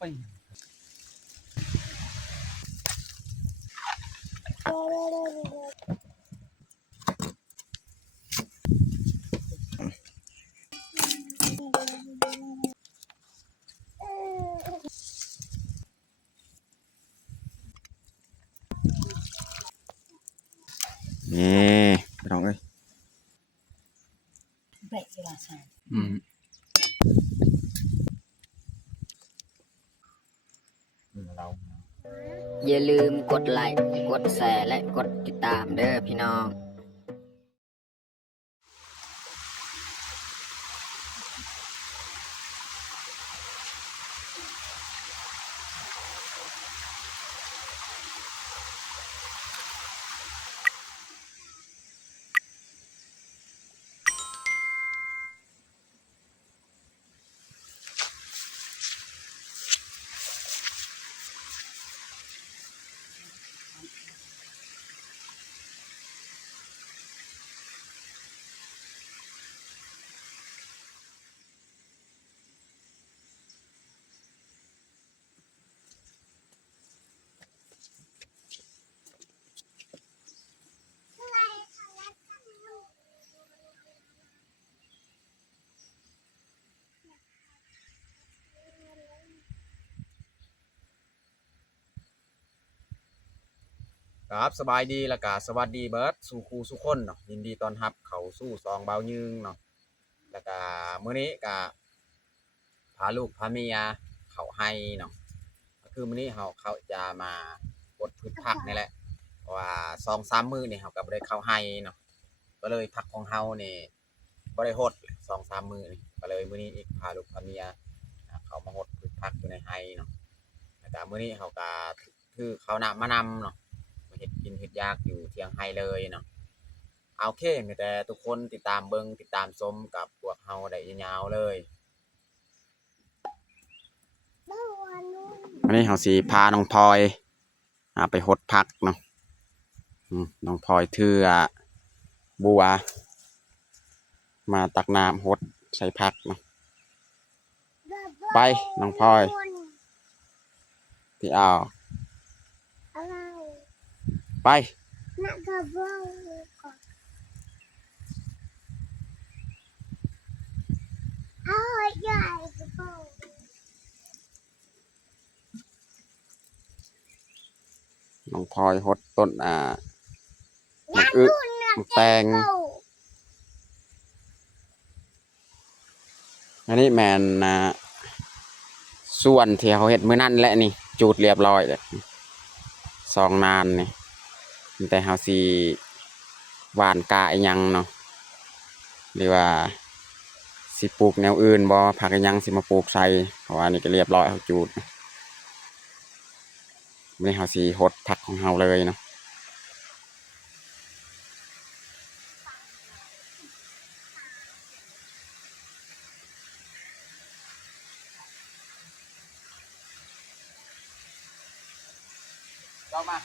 ปีนี่ไปลองเลยเบรกเวลาใช่เราอย่าลืมกดไลค์กดแชร์และกดติดตามเด้อพี่น้องครับสบายดีแล้วก็สวัสดีเบิร์ดสู่ครูสุคนเนาะยินดีต้อนรับเข้าสู่ซองเบายึงเนาะแล้วก็มื้อนี้ก็พาลูกพาเมียเข้าให้เนาะก็คือมื้อนี้เขาจะมากดพืชผักนี่แหละเพราะว่า2-3มื้อนี่เขาก็บ่ได้เข้าให้เนาะก็เลยผักของเฮานี่บ่ได้ฮด2-3มื้อนี่ก็เลยมื้อนี้อีกพาลูกพาเมียเข้ามาฮดพืชผักอยู่ในไร่เนาะแล้วก็มื้อนี้เขาก็คือเขานำมานำเนาะ เห็ดกินเห็ดยากอยู่เทียงไฮเลยเนาะเอาโอเคมีแต่ทุกคนติดตามเบิงติดตามชมกับพวกเฮาได้ยาวๆเลยวันนี้เฮาสิพาน้องพลอยไปหดผักเนาะน้องพลอยถือบัวมาตักน้ำหดใส่ผักเนาะไปน้องพลอยที่เอาไปน้องพลอยหดต้นมะอึมะแตงอันนี้แมนส่วนที่เขาเห็ดมื้อนั่นแหละนี่จูดเรียบร้อยเลย2 นานนี่แต่เฮาสิหว่านกะอีหยังเนาะหรือว่าสิปลูกแนวอื่นบ่ผักอีหยังสิมาปลูกใส่เพราะว่านี่ก็เรียบร้อยเฮาจูดนี่เฮาสิหดผักของเฮาเลยเนาะเข้ามา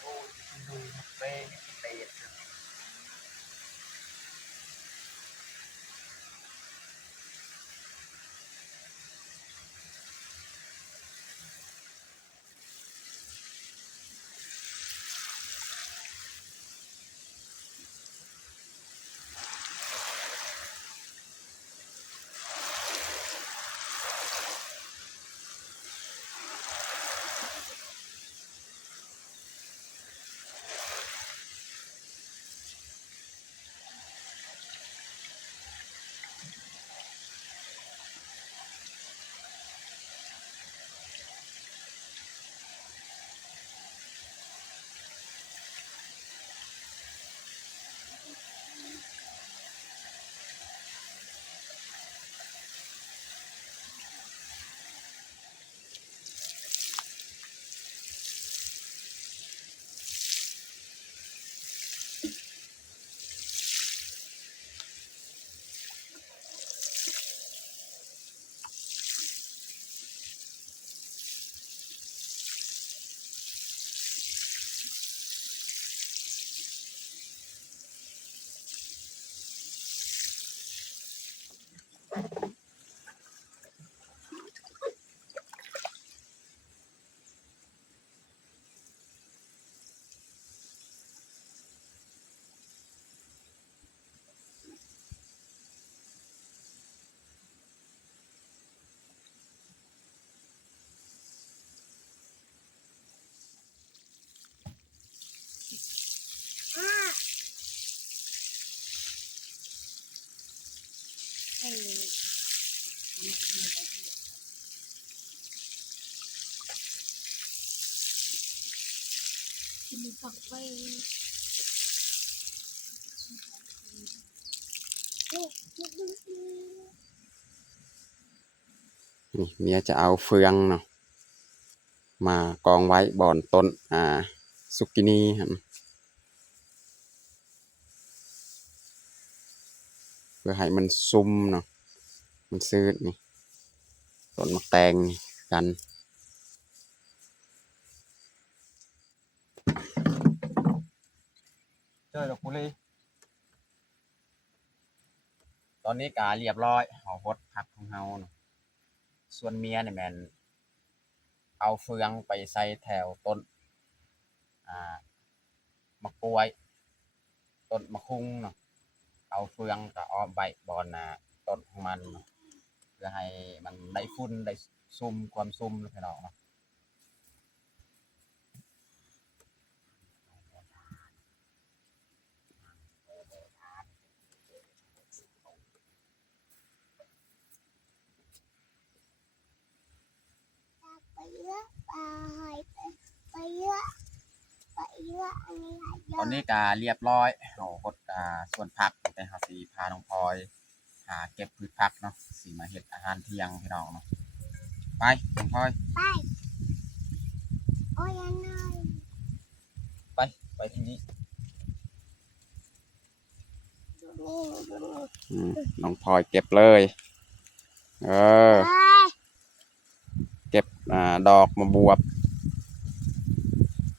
โอ้ดูเป้นี่เตะ มีฝักไว้นี่เมียจะเอาเฟืองเนาะมากองไว้บ่อนต้นซุกินีครับเพื่อให้มันซุ่มเนาะมันซื้อนี่ต้นมะแตงนี่กันเจอดอกกุหลาบตอนนี้กาเรียบร้อยเอาฮดผักของเฮาเนาะส่วนเมียเนี่ยแมนเอาเฟืองไปใส่แถวต้นมะกล้วยต้นมะคุงเนาะเอาเฟืองกับอ้อมใบบอนต้นของมันเนาะเพื่อให้มันได้ฝุ่นได้ซุ่มความซุ่มนะพี่น้องเนาะไปเยอะปลาหายไปเยอะอันนี้หายเย ตอ อะ นนี้กาเรียบร้อยเอาฮดส่วนผักแต่เฮาสิพาน้องพลอยหาเก็บพืชผักเนาะสิมาเฮ็ดอาหารเที่ยงพี่น้องเนาะไปน้องพลอย ไปโอ้ยอันน้อย ไปที่นี้ ดูนี่ น้องพลอยเก็บเลย ไป เก็บดอกมาบวบ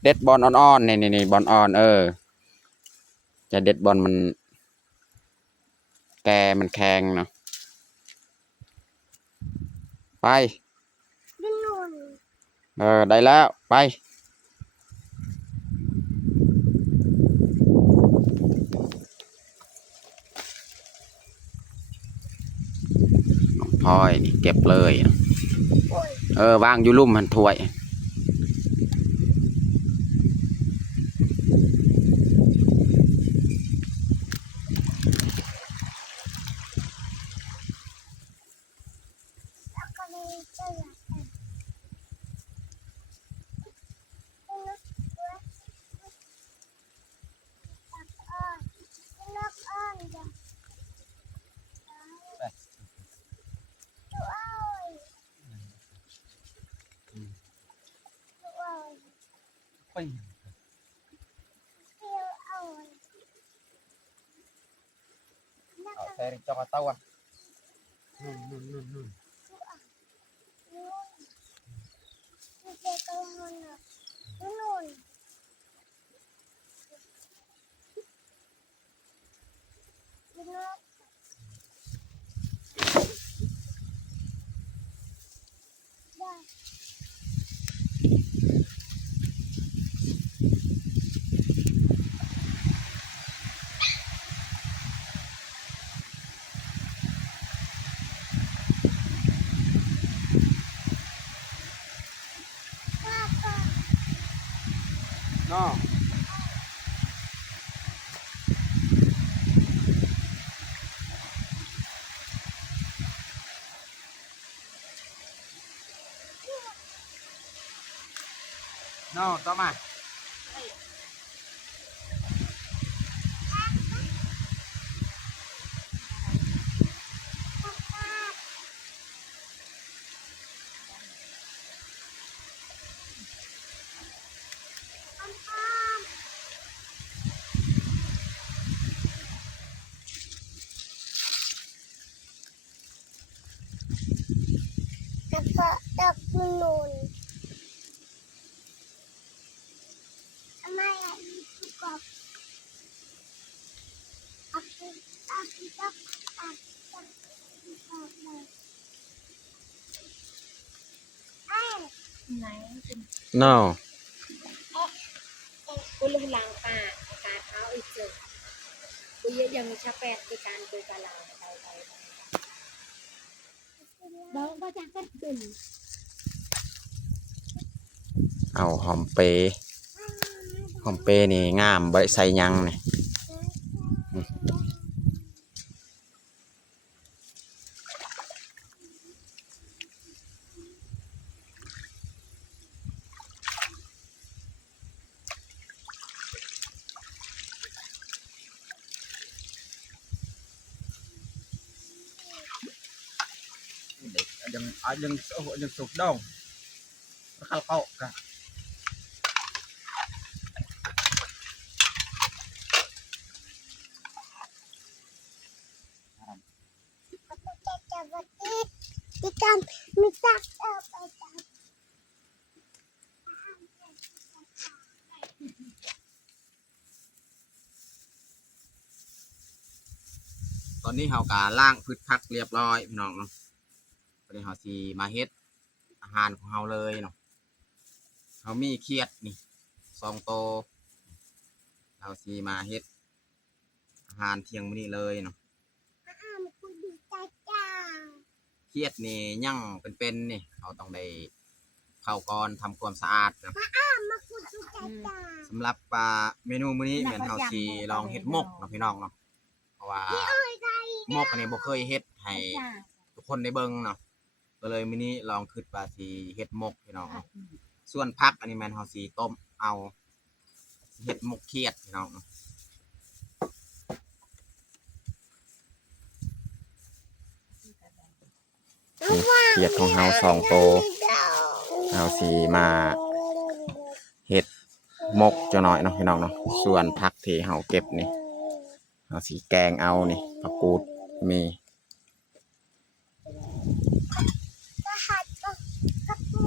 เด็ดบอลอ่อนๆนี่บอลอ่อนจะเด็ดบอลมันแกมันแข็งเนาะไป ดูนู่น ได้แล้วไปน้องพลอยนี่เก็บเลยนะ โอ้ยว างอยู่ลุ่มหันถ้วย แล้วก็เลยเจอกันดูนกตัวตักอ้อนดูนกอ้อนจ้ะดูอ้อยดูอ้อยเที่ยวอ้อยแล้วก็ ใส่จอกเต้านู่นนี่เด็กกำลังน่ะนู่นดูนกได้ เนาะต่อมาแล้วก็ดอกนูนทำไมอ่ะมีสุกบอักษรอักษรอักษรเลยเอ้ย ไหนเป็น เนาะ กุลหลังป่าการเท้าอีกเจอกุยยังมีชาแปดในการโดยการหลังไปดอกมาจากกันขึ้น เอาหอมเปรย์นี่งามใบใส่ยังนี่ ยังสุกดองข้าวเกาะกะ จะวัดที่กันมีสักไปกัน ตอนนี้เฮากะล่างพืชผักเรียบร้อยพี่น้องเนาะตอนนี้เฮาสิมาเฮ็ดอาหารของเฮาเลยเนาะเฮามีเขียดนี่2 โตวเฮาสิมาเฮ็ดอาหารเที่ยงมื้อนี้เลยเนาะ มันคุยดีจ้า เขียดนี่ยังเป็นนี่เราต้องได้เข้าก่อนทำความสะอาดนะ มาคุยดีจ้า สำหรับเมนูมื้อนี้แม่นเฮาสิลองเฮ็ดหมกเนาะพี่น้องเนาะเพราะว่าหมกอันนี้บ่เคยเฮ็ดให้ทุกคนได้เบิ่งเนาะก็เลยมื้อนี้ลองคิดว่าสิเฮ็ดหมกพี่น้องเนาะส่วนผักอันนี้แม่นเฮาสิต้มเอาสิเฮ็ดหมกเขียดพี่น้องเนาะเขียดของเฮา2 โตวเฮาสิมาเฮ็ดหมกจักหน่อยเนาะพี่น้องเนาะส่วนผักที่เฮาเก็บนี่เฮาสิแกงเอานี่ผักกูดมี ก็หัดก็ปู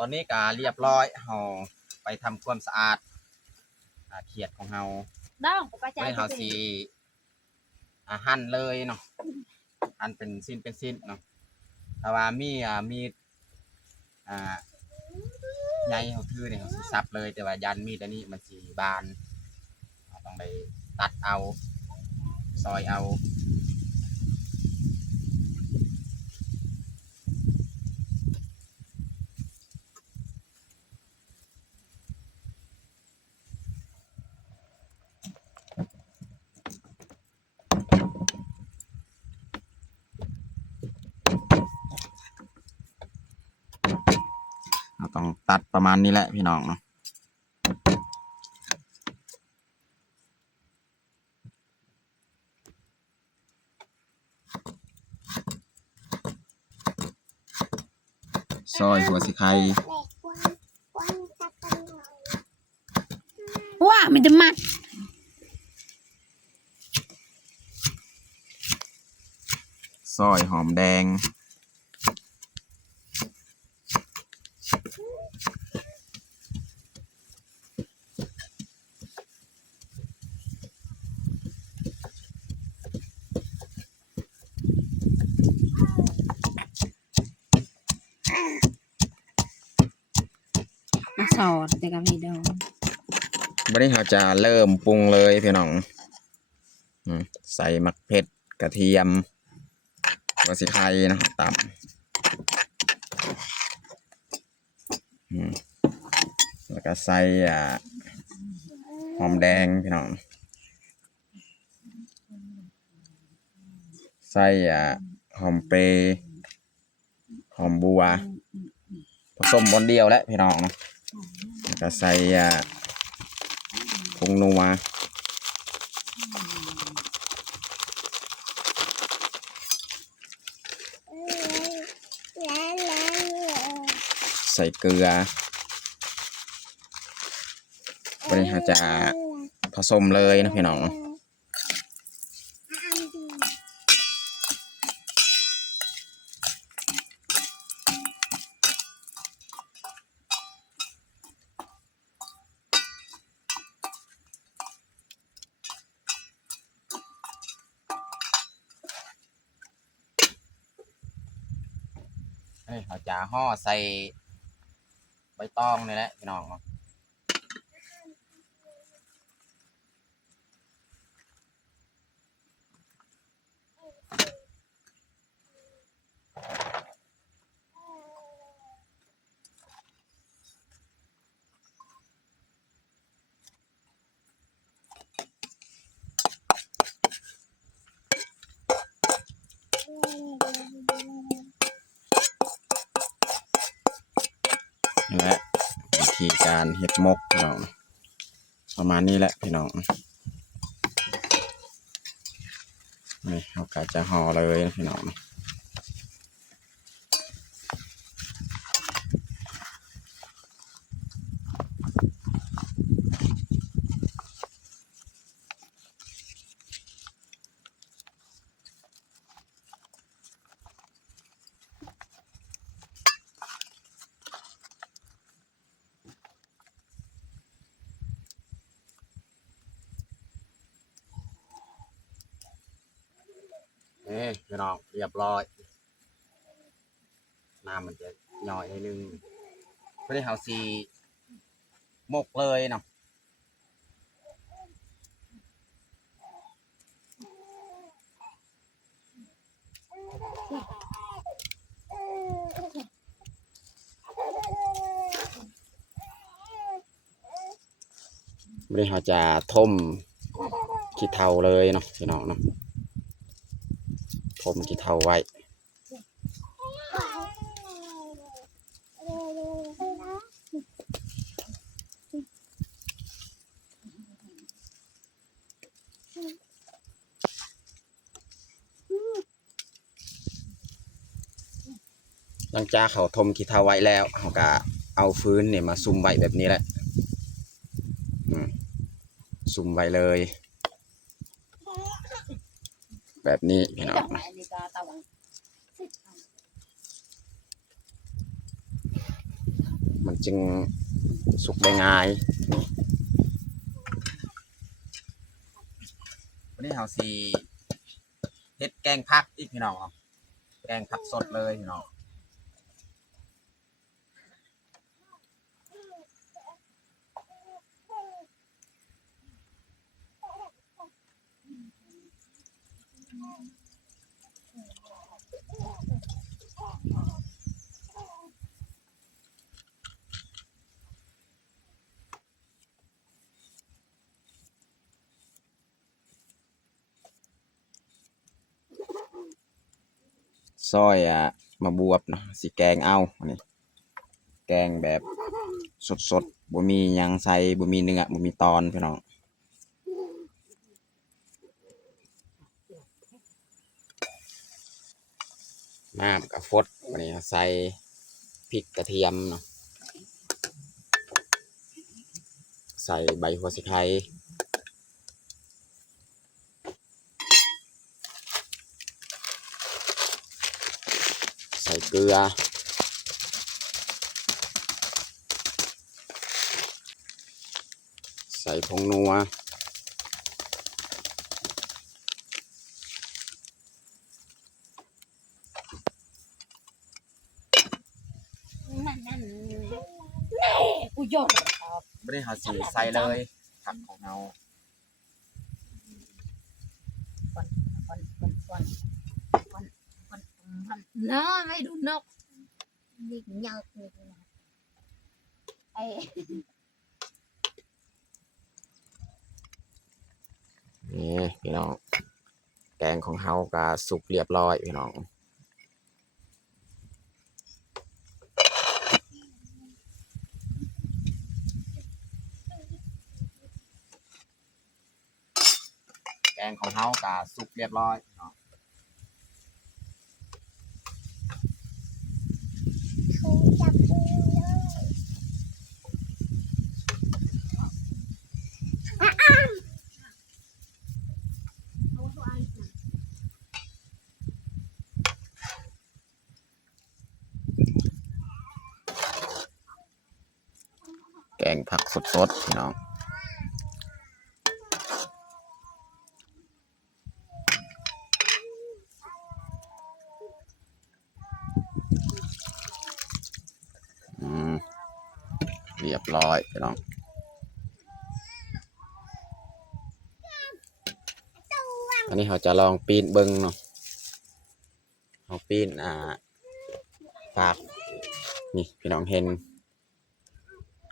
ตอนนี้ก็เรียบร้อยเฮาไปทำความสะอาดเขียดของเฮา ดองปกติ ไว้เฮาสิหั่นเลยเนาะหั่นเป็นสิ้นเนาะถ้าว่ามีดใหญ่เฮาถือนี่เฮาสิสับเลยแต่ว่ายันมีดอันนี้มันสิบานเราต้องไปตัดเอาซอยเอาเราต้องตัดประมาณนี้แหละพี่น้องเนาะซอยหัวสิไข่ ว่ามันจะมัด ซอยหอมแดงมาสอดแต่กับพี่ดอง วันนี้เราจะเริ่มปรุงเลยพี่น้องใส่มะเขือกระเทียมหัวสิไข่นะต่ำแล้วก็ใส่หอมแดงพี่น้องใส่หอมเปรย์หอมบัวผสมบนเดียวแล้วพี่น้องนะแล้วก็ใส่ผงนัวใส่เกลือวันนี้ นี้เราจะผสมเลยนะพี่น้องเราจะห่อใส่ใบตองนี่แหละพี่น้องเนาะนี่แหละวิธีการเฮ็ดมกพี่น้องประมาณนี้แหละพี่น้องนี่เราก็จะห่อเลยนะพี่น้องนี่พี่น้องเรียบร้อยน้ำมันจะหน่อยนิดนึงเพื่อให้เราสีหมกเลยเนาะเพื่อให้เราจะท่มขี้เถ้าเลยเนาะพี่น้องเนาะท่มขี้เถ้าไว้หลังจากเขาทมขี้เถ้าไว้แล้วเขาก็เอาฟื้นเนี่ยมาซุ่มไว้แบบนี้แหละซุ่มไว้เลยแบบนี้พี่น้องมันจึงสุกได้ง่ายวันนี้เราสีเฮ็ดแกงผักอีกพี่น้องแกงผักสดเลยพี่น้องซอยมาบวบเนาะสิแกงเอาอันนี้แกงแบบสดๆบ่มีหยังใส่บ่มีเนื้อบ่มีตอนพี่น้องน้ำกับฟดวันนี้ใส่พริกกระเทียมเนาะใส่ใบหัวไชไข่ใส่เกลือใส่ผงนัวนั่นแน่กูยอมไม่ได้หาสีใส่เลยผักของเราเนาะไม่ดูนกนี่เงาเลยนะไอ้นี่พี่น้องแกงของเราก็สุกเรียบร้อยพี่น้องแกงของเราก็สุกเรียบร้อยพี่น้อง งผักสดๆพี่น้องเรียบร้อยพี่น้องอันนี้เราจะลองปีนเบิ้งเนาะเราปีนฝากนี่พี่น้องเห็น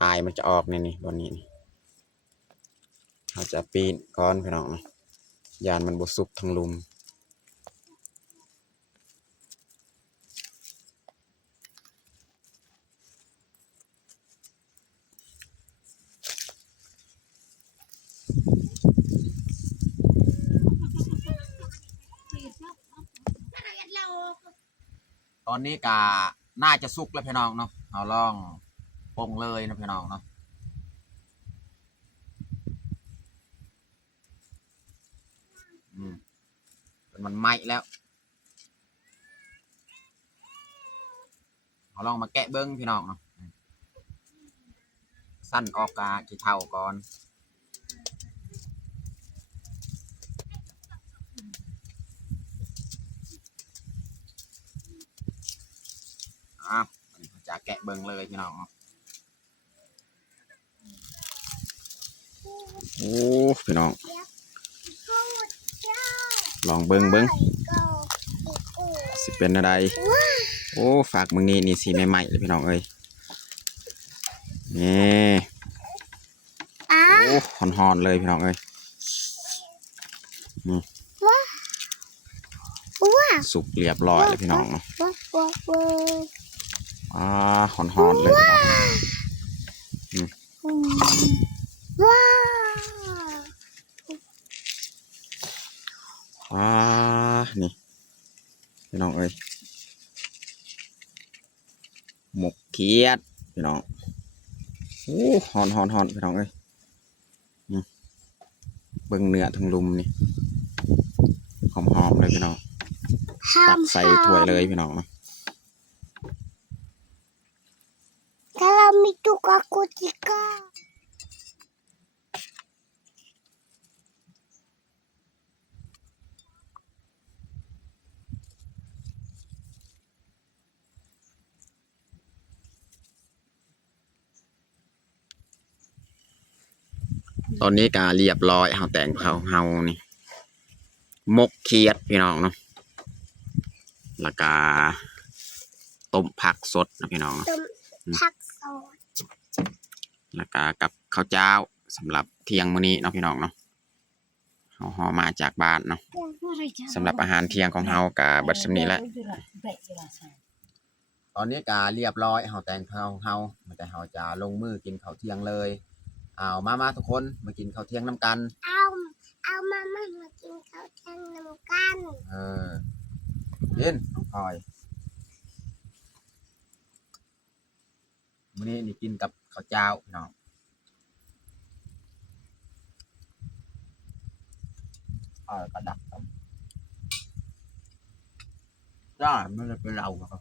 อายมันจะออกนี่บนนี้เราจะปีนก้อนพี่น้องนะยานมันบสุกทั้งลุมตอนนี้กาน่าจะสุกแล้วพี่น้องเนาะเอาลองปรุงเลยนะพี่น้องเนาะมันไหม้แล้วเอาลองมาแกะเบิ้งพี่น้องเนาะสั้นออกกากี่เท่าก่อนจะแกะเบิ้งเลยพี่น้องโอ้พี่น้องลองเบิ้งสิเป็นอะไรโอ้ฝากมึงนี่สีใหม่ๆเลยพี่น้องเอ้ยนี่โอ้หอนๆเลยพี่น้องเอ้ยสุกเรียบร้อยเลยพี่น้องเนาะหอนๆเลยพี่น้องว้าว นี่พี่น้องเอ้ยหมกเขียดพี่น้องโอ้หอนพี่น้องเอ้ยเบิ่งเนื้อทั้งลุมนี่หอมเลยพี่น้องตักใส่ถ้วยเลยพี่น้องเนาะ Kalau itu aku jika ตอนนี้กาเรียบร้อยเฮาแต่งเฮานี่มกเขียดพี่น้องเนาะแล้วก็ต้มผักสดนะพี่น้องเนาะ ผักสด แล้วก็กับข้าวเจ้าสำหรับเที่ยงมื้อนี้เนาะพี่น้องเนาะเฮาห่อมาจากบ้านเนาะสำหรับอาหารเที่ยงของเฮากับเบิดสำนี้แหละตอนนี้กาเรียบร้อยเฮาแต่งเฮาแต่เฮาจะลงมือกินข้าวเที่ยงเลยเอามาทุกคนมากินข้าวเที่ยงน้ำกันเอามากินข้าวเที่ยงน้ำกันเล่นน้องพลอยมื้อนี้นี่กินกับข้าวเจ้าพี่น้องกระดับจ้าไม่ได้เป็นเราครับ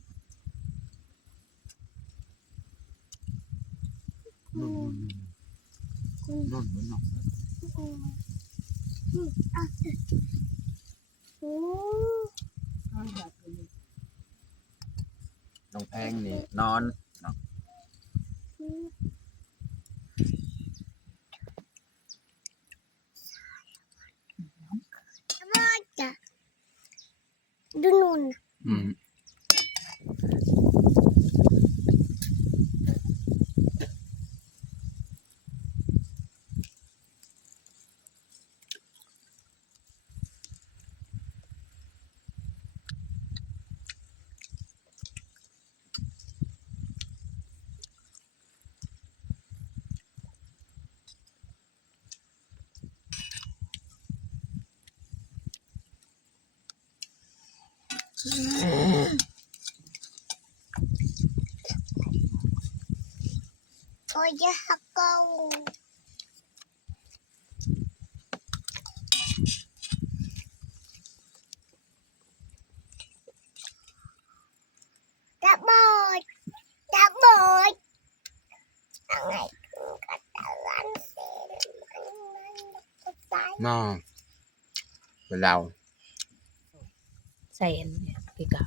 นุ่นน้องแพงนี่นอนเนาะดูนุ่นโอ้ยฮักกูจับบอดยังไงกัน น้องเป็นเรา ใส่อันเนี่ยพี่กะ